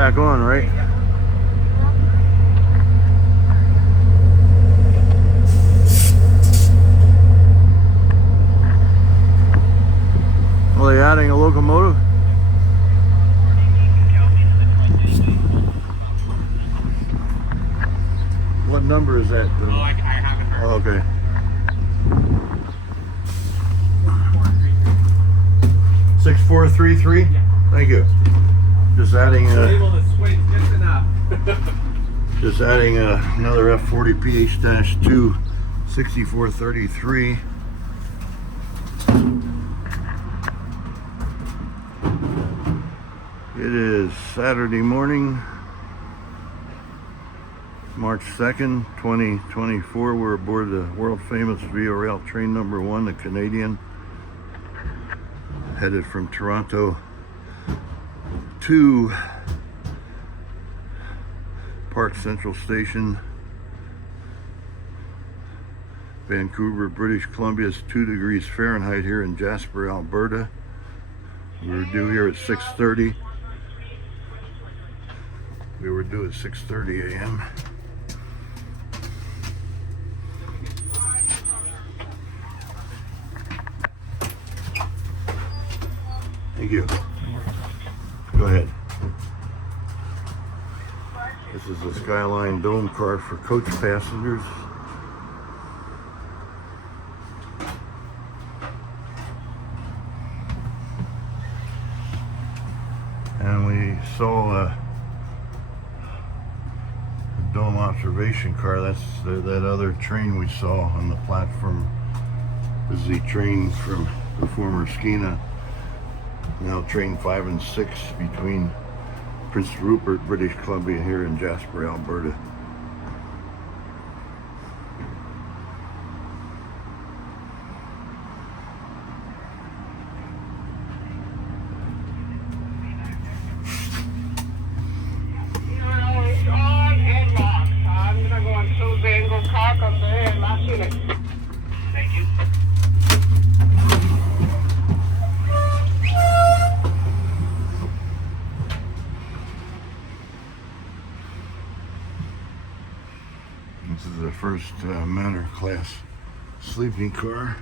back on, right? Are they adding a locomotive? What number is that? Oh, I haven't heard. Oh, okay. 6433? Yeah. Thank you. Just adding Able to swing just enough. just adding another F40 PH-2 6433. It is Saturday morning, March 2nd, 2024. We're aboard the world famous VRL train number 1, the Canadian, headed from Toronto to Park Central Station, Vancouver, British Columbia. It's 2 degrees Fahrenheit here in Jasper, Alberta. We were due here at 6:30. We were due at 6:30 a.m. Thank you. Go ahead. This is the Skyline Dome car for coach passengers. And we saw a dome observation car. That's that other train we saw on the platform. This is the train from the former Skyline. Now train 5 and 6 between Prince Rupert, British Columbia, here in Jasper, Alberta. Thank you. This is the first Manor class sleeping car.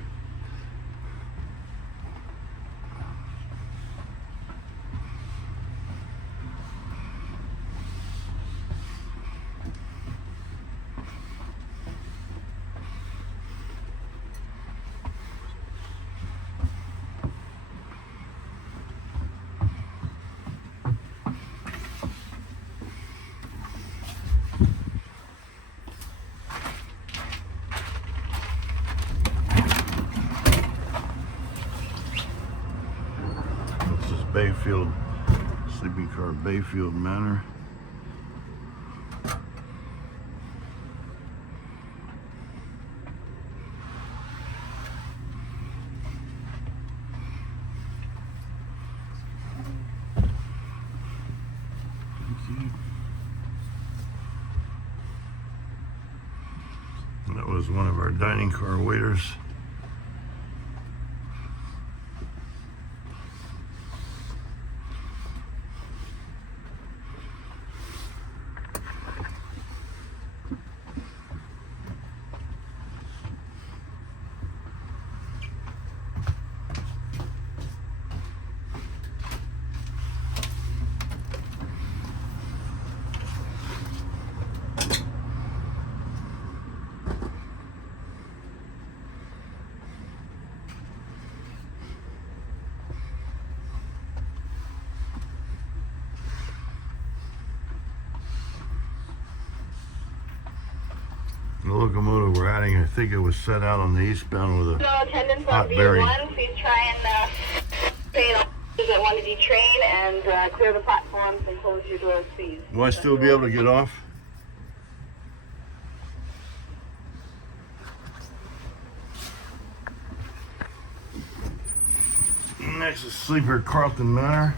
Bayfield, sleeping car, Bayfield Manor. That was one of our dining car waiters. The locomotive we're adding, I think it was set out on the eastbound with a attendance hot on bearing. V1, please try and stay on that want to detrain and clear the platforms and close your doors, please. Will I still be able to get off? Next is sleeper Carlton Manor.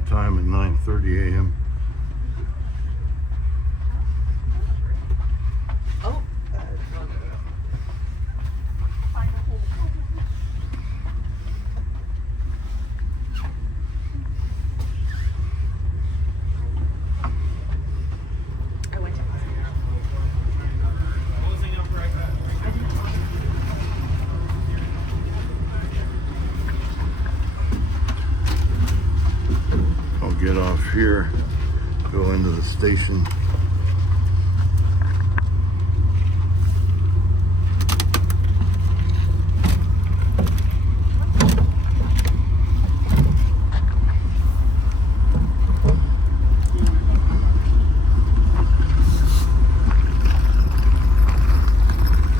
on time at 9:30 a.m. Oh. I went to Closing up right now. I'll get off here, go into the station.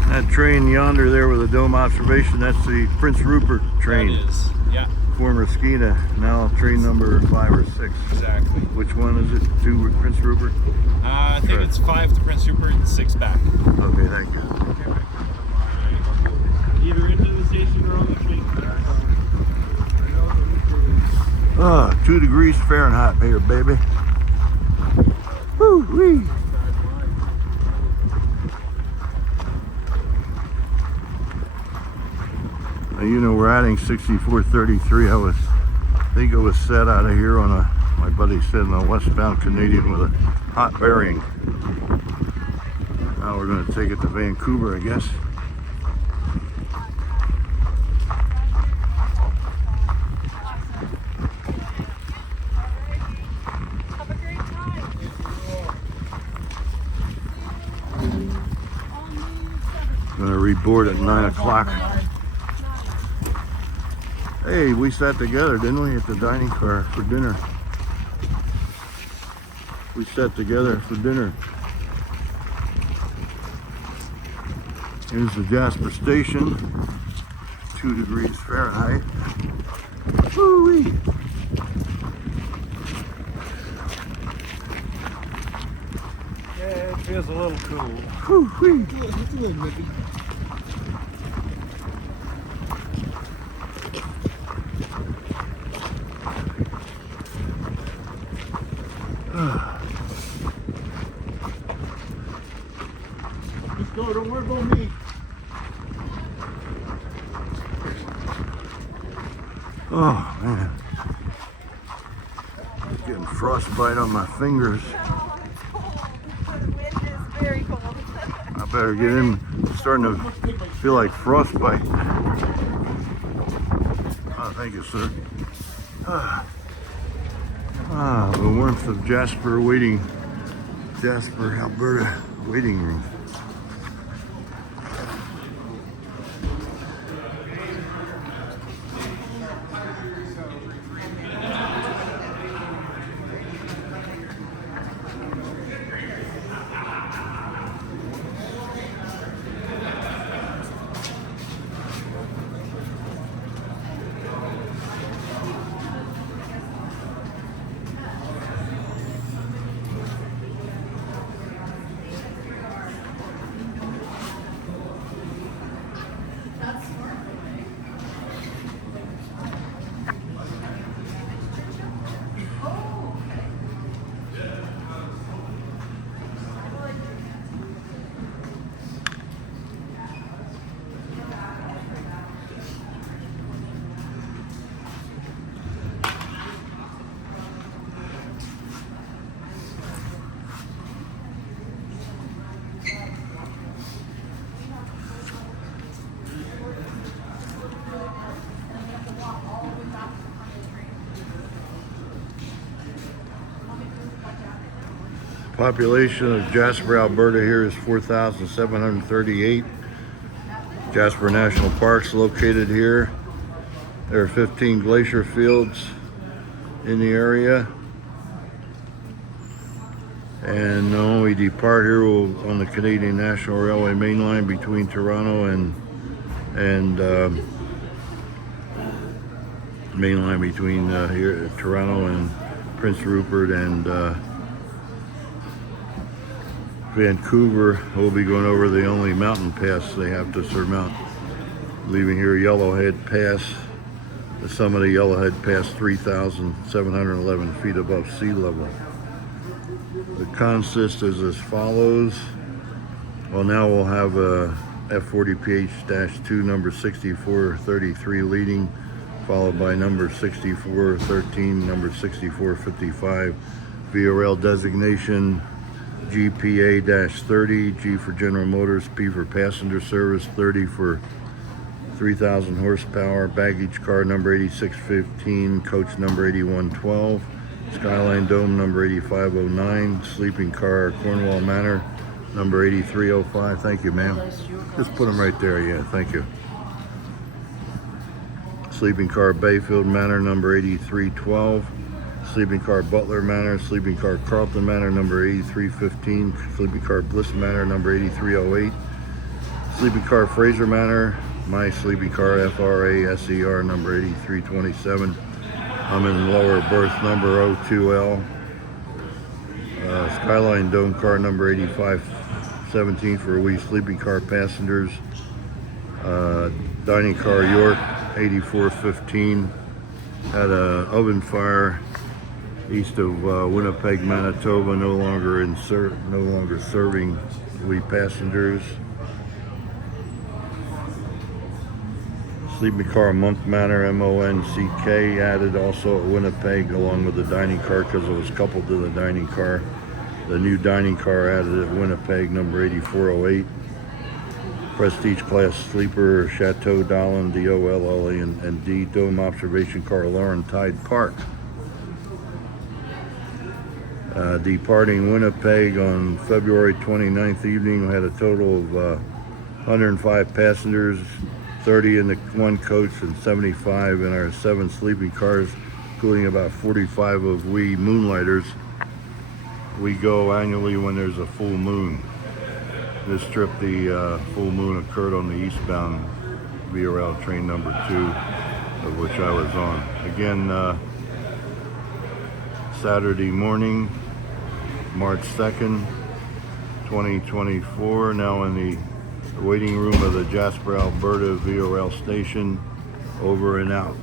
That train yonder there with a dome observation, that's the Prince Rupert train. That is, yeah, Former Skyline, now train number 5 or 6. exactly. Which one is it? 2 Prince Rupert? I think it's 5 to Prince Rupert and 6 back. Okay, thank you. Either into the station or on the train. 2 degrees Fahrenheit here, baby. Woo-wee. Now, you know, we're adding 6433. I think it was set out of here on my buddy said, on a westbound Canadian with a hot bearing. Now we're going to take it to Vancouver, I guess. Have a great time. Going to reboard at 9 o'clock. Hey, we sat together, didn't we, at the dining car for dinner? We sat together for dinner. Here's the Jasper station. 2 degrees Fahrenheit. Woo-wee. Yeah, it feels a little cool. Woo-wee. Let's go, don't worry about me. Oh, man. Getting frostbite on my fingers. Oh, it's cold. The wind is very cold. I better get in. It's starting to feel like frostbite. Oh, thank you, sir. The warmth of Jasper, Alberta waiting room. Population of Jasper, Alberta here is 4,738. Jasper National Park's located here. There are 15 glacier fields in the area. And when we depart here, we'll on the Canadian National Railway main line between Toronto and main line between here Toronto and Prince Rupert and Vancouver. We'll be going over the only mountain pass they have to surmount. Leaving here Yellowhead Pass The summit of Yellowhead passed 3,711 feet above sea level. The consist is as follows. Well, now we'll have a F40PH-2 number 6433 leading, followed by number 6413, number 6455. VRL designation GPA-30, G for General Motors, P for Passenger Service, 30 for 3,000 horsepower. Baggage car number 8615, coach number 8112. Skyline Dome number 8509. Sleeping car Cornwall Manor number 8305. Thank you, ma'am. Just put them right there. Yeah, thank you. Sleeping car Bayfield Manor number 8312. Sleeping car Butler Manor. Sleeping car Carlton Manor number 8315. Sleeping car Bliss Manor number 8308. Sleeping car Fraser Manor. My sleeping car FRA SER number 8327. I'm in lower berth number 02L. Skyline Dome car number 8517 for we sleeping car passengers. Dining car York 8415. Had a oven fire east of Winnipeg, Manitoba. No longer serving we passengers. Sleeping car Monk Manor MONCK added also at Winnipeg along with the dining car because it was coupled to the dining car. The new dining car added at Winnipeg number 8408. Prestige class sleeper Chateau Dolan DOLLA and D Dome observation car Lauren Tide Park. Departing Winnipeg on February 29th evening, we had a total of 105 passengers, 30 in the one coach and 75 in our 7 sleeping cars, including about 45 of we moonlighters. We go annually when there's a full moon. This trip, the full moon occurred on the eastbound VRL train number 2, of which I was on. Again, Saturday morning, March 2nd, 2024, now in the waiting room of the Jasper, Alberta VRL station. Over and out.